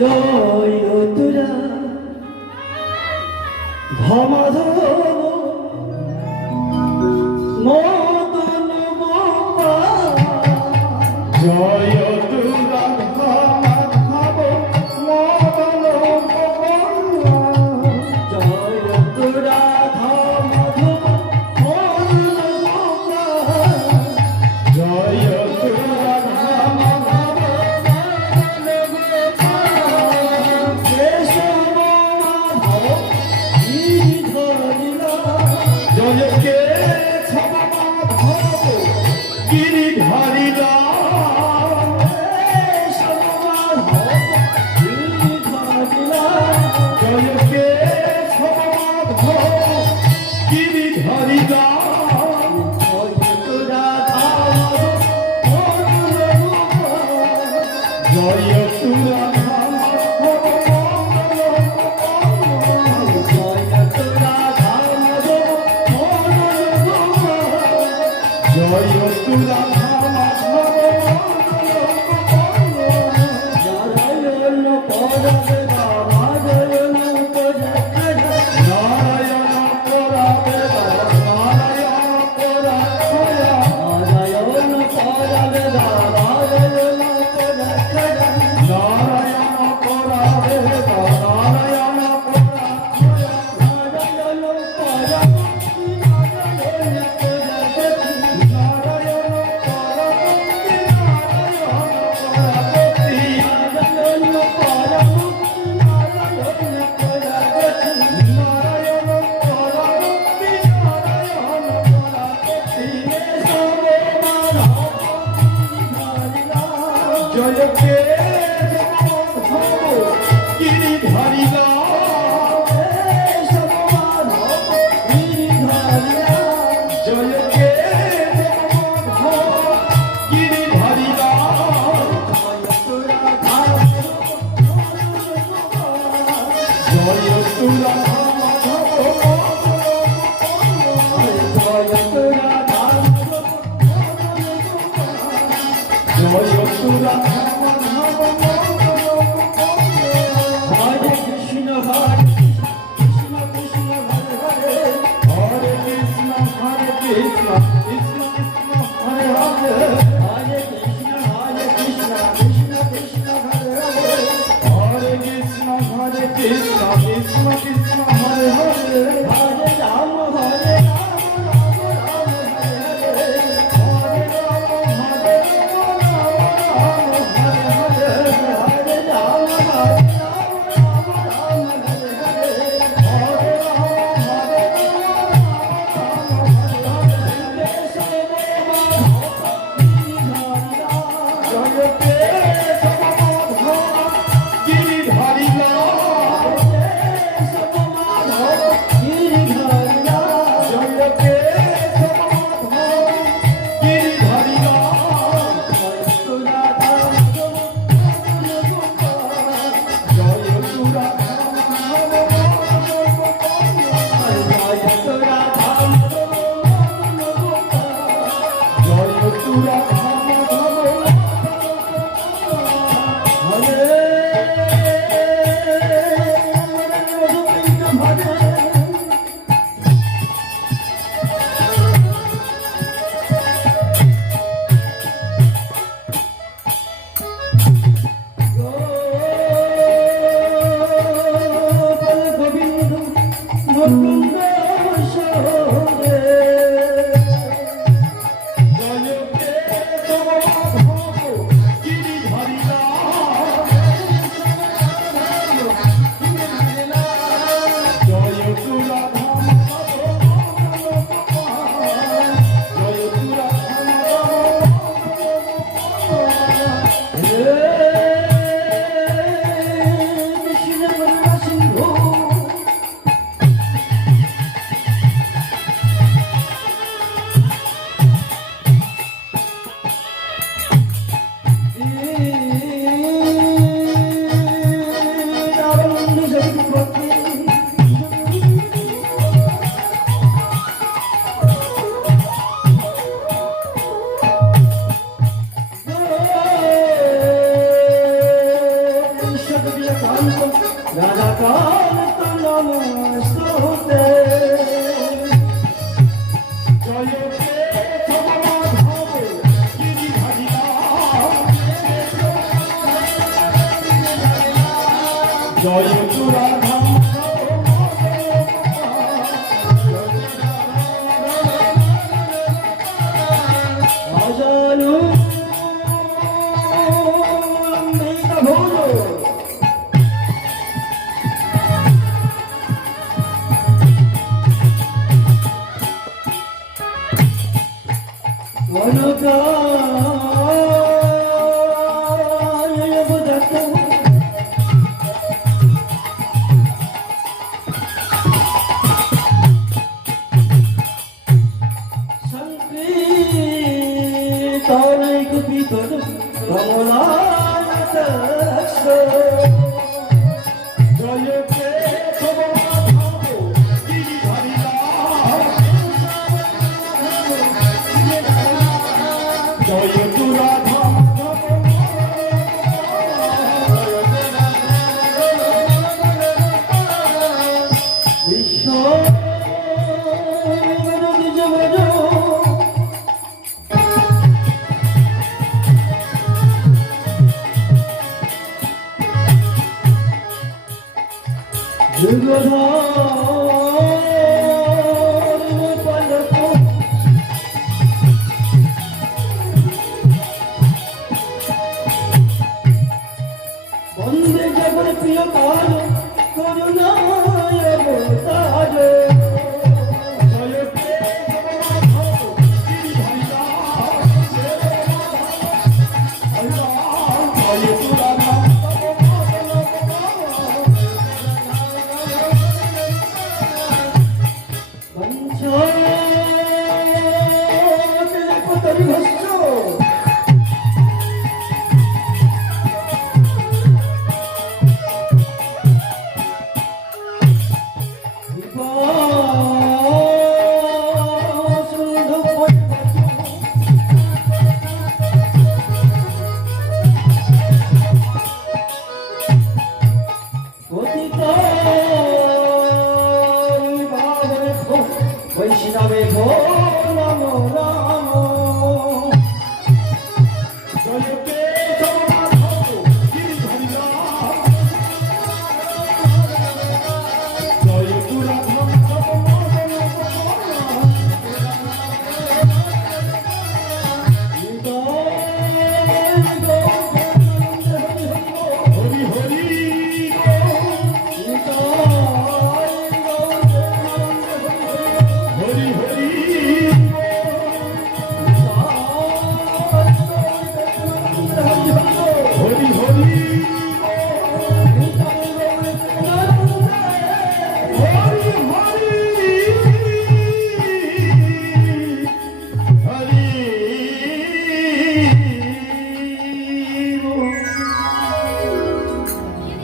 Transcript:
জয় তুরা ধমাধম মদন গোপা জয় তুরা ধমাধম মদন গোপাল জয় তুরা ধমাধম মদন গোপা জয় তুরা ধমাধম মদন গোপাল কেশব মাধব গিরিধরিলা জয় কে মাধব গিরিধারিলা কেশব মাধব গিরিধরিলা জয় কে মাধব গিরিধারিলা জয় তুরা ধমাধম মদন গোপা জয় তুরা জয় তুরা নারায়ণ পরাবে নারায়ণ পরাবে নারায়ণ পরাবে নারায়ণ জয় কে গিরিধারিলা জয় কে গিরিধারিলা জয় তুরা জয় তুরা হরে কৃষ্ণ হরে কৃষ্ণ কৃষ্ণ হরে হরে হরে কৃষ্ণ কৃষ্ণ কৃষ্ণ হরে হরে হরে কৃষ্ণ কৃষ্ণ কৃষ্ণ হরে হরে হরে কৃষ্ণ কৃষ্ণ কৃষ্ণ হরে হরে হরে রাম হরে রাম রাম রাম হরে হরে হরে রাম হরে হরে রাম হরে রাম রাম হরে হরে জয় কে গিরিধারিলা জয় কে গিরিধারিলা জয় তুরা জয় তুরা জয় কে গিরিধারিলা জয় তুরা জয় তুরা প্রিয়কান্ত রাধাকান্ত নমস্তুতে জয় কেশব মাধব গিরিধারী জয় তু রাধা আজানু অমৃত ভোজ মনকায় বুদত সংকৃতনৈ কুপিত কমলায়ত জয় কেশব মাধব গিরিধারী জয় তু রাধা বিশ্ব নিজ বজ যুগধর পলক বন্দে জগৎ প্রিয় কাল